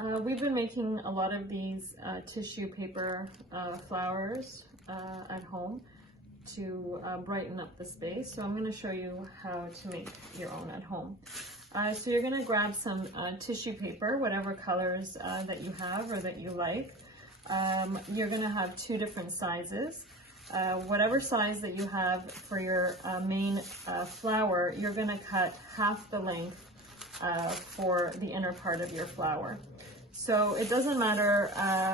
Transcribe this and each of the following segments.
We've been making a lot of these tissue paper flowers at home to brighten up the space. So I'm going to show you how to make your own at home. So you're going to grab some tissue paper, whatever colors that you have or that you like. You're going to have two different sizes. Whatever size that you have for your main flower, you're going to cut half the length for the inner part of your flower. So it doesn't matter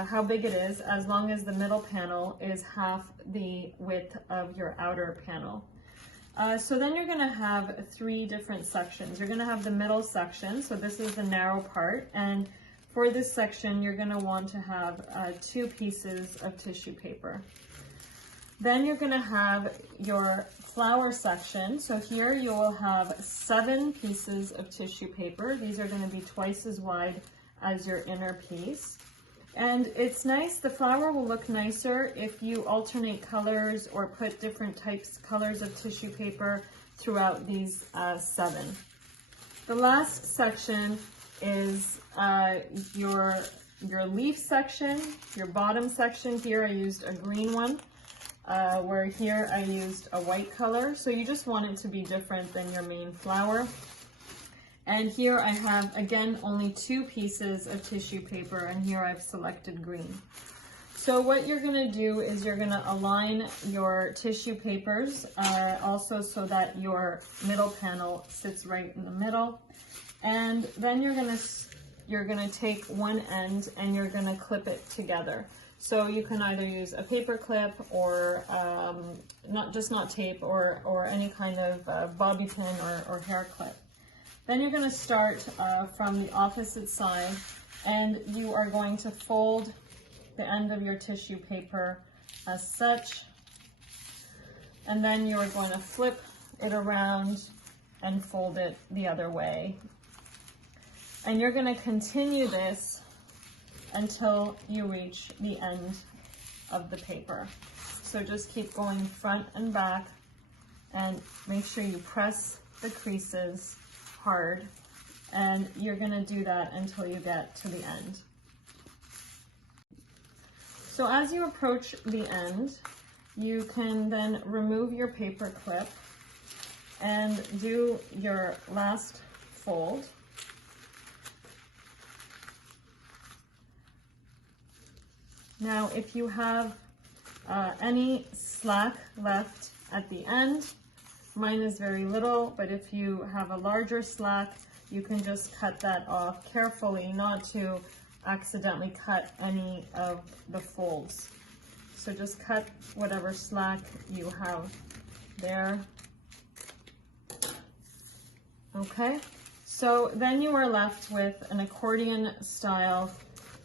how big it is, as long as the middle panel is half the width of your outer panel. So then you're going to have three different sections. You're going to have the middle section, so this is the narrow part, and for this section you're going to want to have two pieces of tissue paper. Then you're going to have your flower section. So here you will have 7 pieces of tissue paper. These are going to be twice as wide as your inner piece. And it's nice, the flower will look nicer if you alternate colors or put different colors of tissue paper throughout these 7. The last section is your leaf section, your bottom section. Here I used a green one. Where here I used a white color, so you just want it to be different than your main flower. And here I have, again, only 2 pieces of tissue paper, and here I've selected green. So what you're going to do is you're going to align your tissue papers also so that your middle panel sits right in the middle. And then you're going to take one end and you're going to clip it together. So you can either use a paper clip or not tape or any kind of bobby pin or hair clip. Then you're going to start from the opposite side, and you are going to fold the end of your tissue paper as such, and then you are going to flip it around and fold it the other way. And you're going to continue this until you reach the end of the paper. So just keep going front and back, and make sure you press the creases hard, and you're going to do that until you get to the end. So as you approach the end, you can then remove your paper clip and do your last fold. Now, if you have any slack left at the end, mine is very little, but if you have a larger slack, you can just cut that off carefully, not to accidentally cut any of the folds. So just cut whatever slack you have there. Okay, so then you are left with an accordion style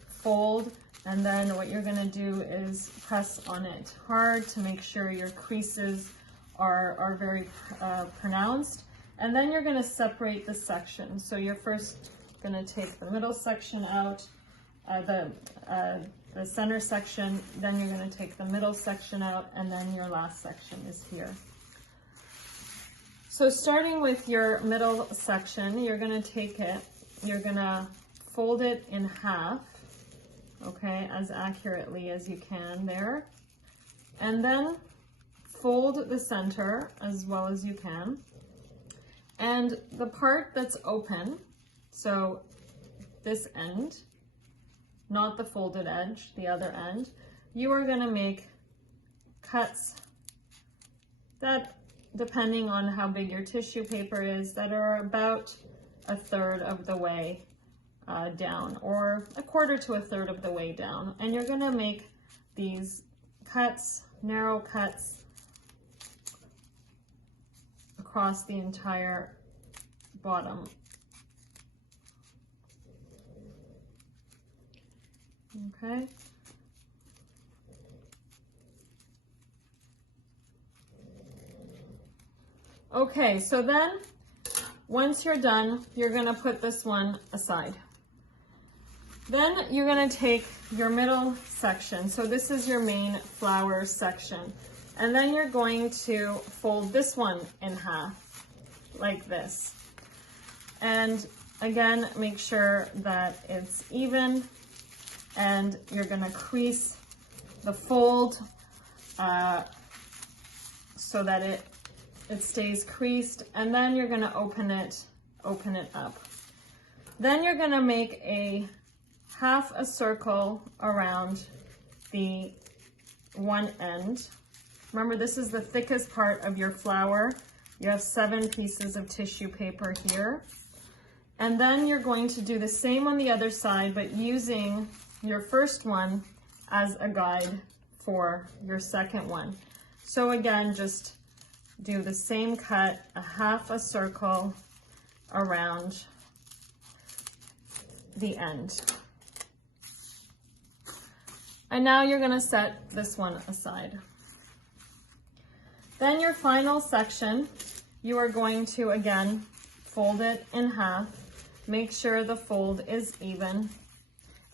fold. And then what you're going to do is press on it hard to make sure your creases are very pronounced. And then you're going to separate the section. So you're first going to take the middle section out, the center section, then you're going to take the middle section out, and then your last section is here. So starting with your middle section, you're going to take it, you're going to fold it in half. Okay, as accurately as you can there. And then fold the center as well as you can. And the part that's open, so this end, not the folded edge, the other end, you are going to make cuts that, depending on how big your tissue paper is, that are about 1/3 of the way down, or 1/4 to 1/3 of the way down. And you're going to make these cuts, narrow cuts, across the entire bottom. Okay. Okay, so then once you're done, you're going to put this one aside. Then you're going to take your middle section. So this is your main flower section. And then you're going to fold this one in half, like this. And again, make sure that it's even, and you're gonna crease the fold so that it stays creased, and then you're gonna open it up. Then you're gonna make a half a circle around the one end. Remember, this is the thickest part of your flower. You have 7 pieces of tissue paper here. And then you're going to do the same on the other side, but using your first one as a guide for your second one. So again, just do the same cut, a half a circle around the end. And now you're going to set this one aside. Then your final section, you are going to again fold it in half. Make sure the fold is even.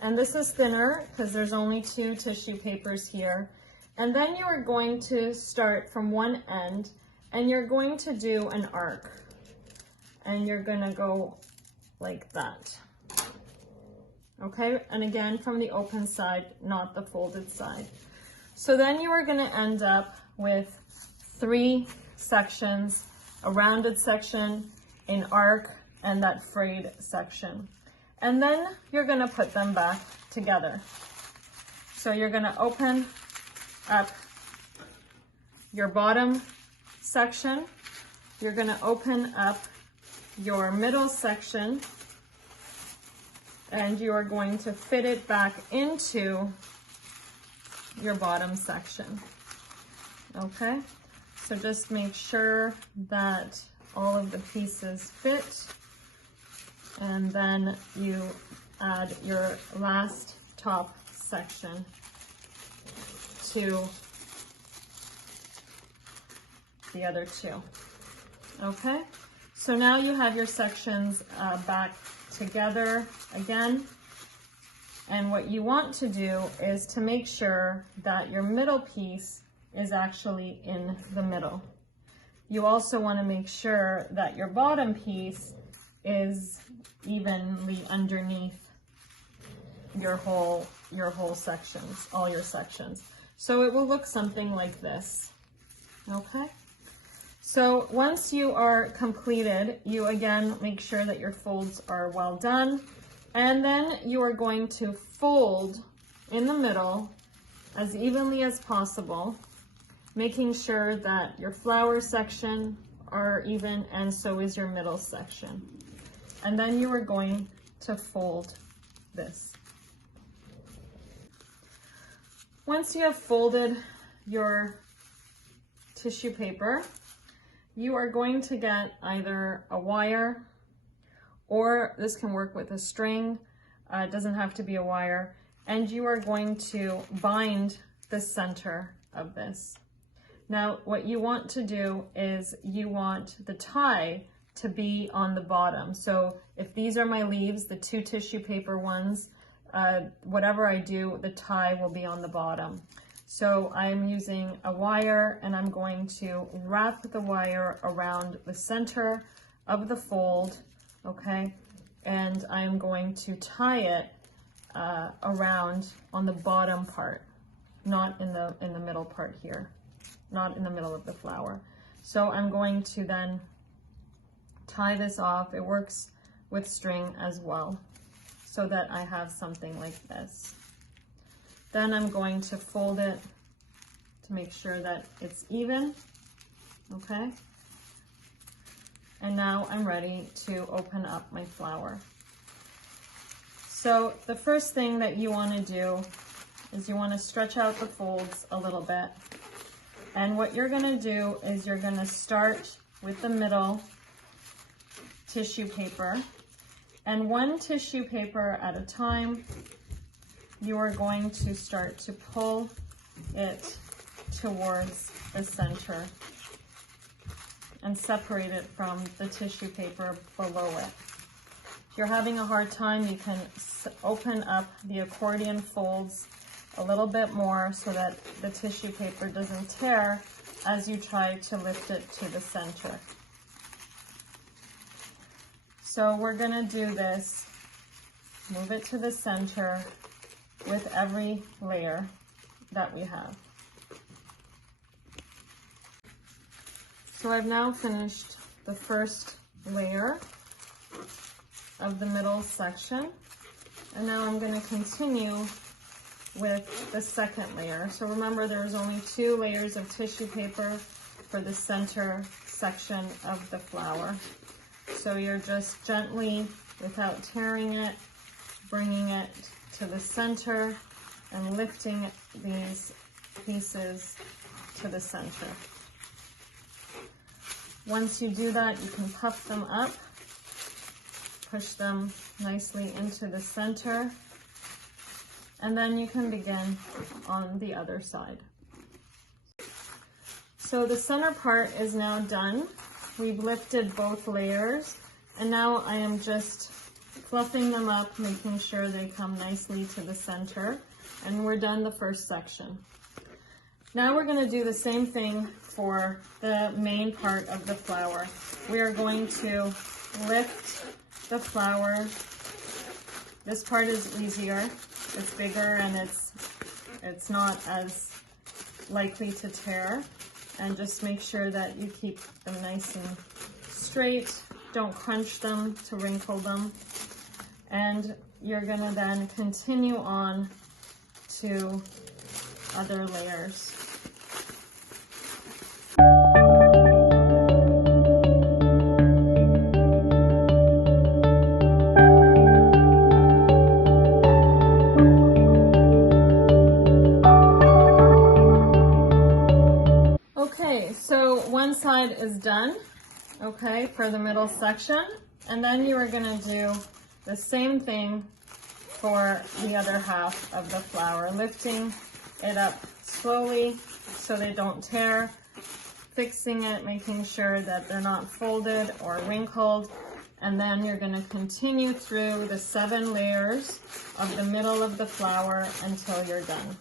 And this is thinner because there's only 2 tissue papers here. And then you are going to start from one end and you're going to do an arc. And you're going to go like that. Okay, and again from the open side, not the folded side. So then you are going to end up with 3 sections, a rounded section, an arc, and that frayed section. And then you're going to put them back together. So you're going to open up your bottom section, you're going to open up your middle section, and you are going to fit it back into your bottom section. Okay, so just make sure that all of the pieces fit, and then you add your last top section to the other 2. Okay, so now you have your sections back together again, and what you want to do is to make sure that your middle piece is actually in the middle. You also want to make sure that your bottom piece is evenly underneath your whole sections, all your sections. So it will look something like this. Okay? So once you are completed, you again make sure that your folds are well done, and then you are going to fold in the middle as evenly as possible, making sure that your flower section are even, and so is your middle section. And then you are going to fold this. Once you have folded your tissue paper, you are going to get either a wire, or this can work with a string. It doesn't have to be a wire. And you are going to bind the center of this. Now, what you want to do is you want the tie to be on the bottom. So if these are my leaves, the 2 tissue paper ones, whatever I do, the tie will be on the bottom. So I'm using a wire, and I'm going to wrap the wire around the center of the fold, okay? And I'm going to tie it around on the bottom part, not in the middle part here, not in the middle of the flower. So I'm going to then tie this off. It works with string as well, so that I have something like this. Then I'm going to fold it to make sure that it's even, okay? And now I'm ready to open up my flower. So the first thing that you want to do is you want to stretch out the folds a little bit. And what you're going to do is you're going to start with the middle tissue paper, and 1 tissue paper at a time, you are going to start to pull it towards the center and separate it from the tissue paper below it. If you're having a hard time, you can open up the accordion folds a little bit more so that the tissue paper doesn't tear as you try to lift it to the center. So we're gonna do this, move it to the center with every layer that we have. So I've now finished the first layer of the middle section, and now I'm going to continue with the second layer. So remember, there's only 2 layers of tissue paper for the center section of the flower. So you're just gently, without tearing it, bringing it to the center and lifting these pieces to the center. Once you do that, you can puff them up, push them nicely into the center, and then you can begin on the other side. So the center part is now done. We've lifted both layers, and now I am just fluffing them up, making sure they come nicely to the center, and we're done the first section. Now we're going to do the same thing for the main part of the flower. We are going to lift the flower. This part is easier. It's bigger and it's not as likely to tear. And just make sure that you keep them nice and straight. Don't crunch them to wrinkle them. And you're going to then continue on to other layers. Okay, so one side is done, okay, for the middle section, and then you are going to do the same thing for the other half of the flower, lifting it up slowly so they don't tear, fixing it, making sure that they're not folded or wrinkled, and then you're going to continue through the 7 layers of the middle of the flower until you're done.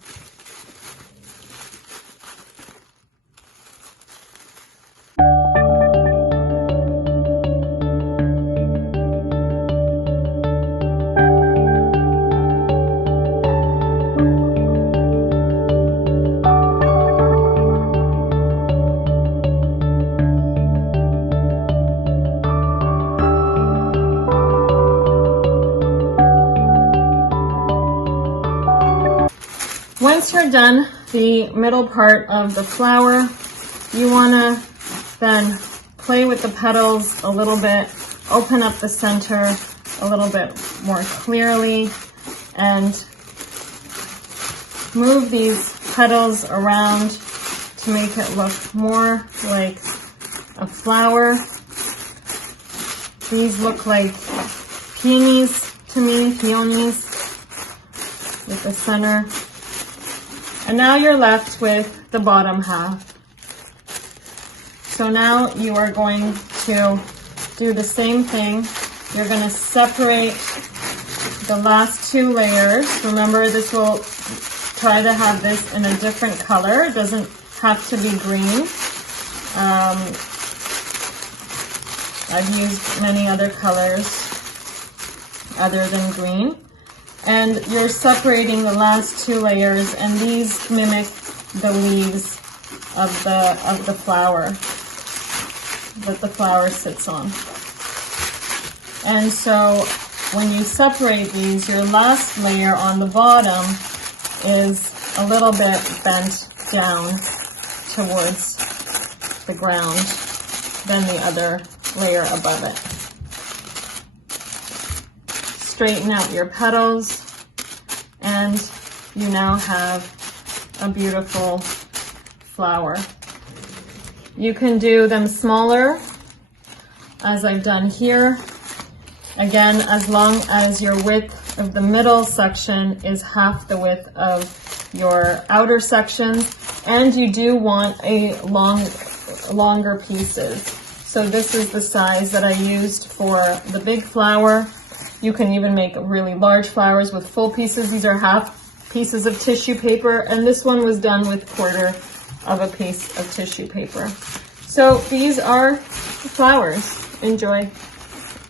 Once you're done the middle part of the flower, you want to then play with the petals a little bit, open up the center a little bit more clearly, and move these petals around to make it look more like a flower. These look like peonies to me, peonies with the center. And now you're left with the bottom half. So now you are going to do the same thing. You're going to separate the last 2 layers. Remember, this will try to have this in a different color. It doesn't have to be green. I've used many other colors other than green. And you're separating the last 2 layers, and these mimic the leaves of the flower that the flower sits on. And so when you separate these, your last layer on the bottom is a little bit bent down towards the ground than the other layer above it. Straighten out your petals, and you now have a beautiful flower. You can do them smaller, as I've done here. Again, as long as your width of the middle section is half the width of your outer section, and you do want a longer pieces. So this is the size that I used for the big flower. You can even make really large flowers with full pieces. These are half pieces of tissue paper, and this one was done with 1/4 of a piece of tissue paper. So these are flowers. Enjoy.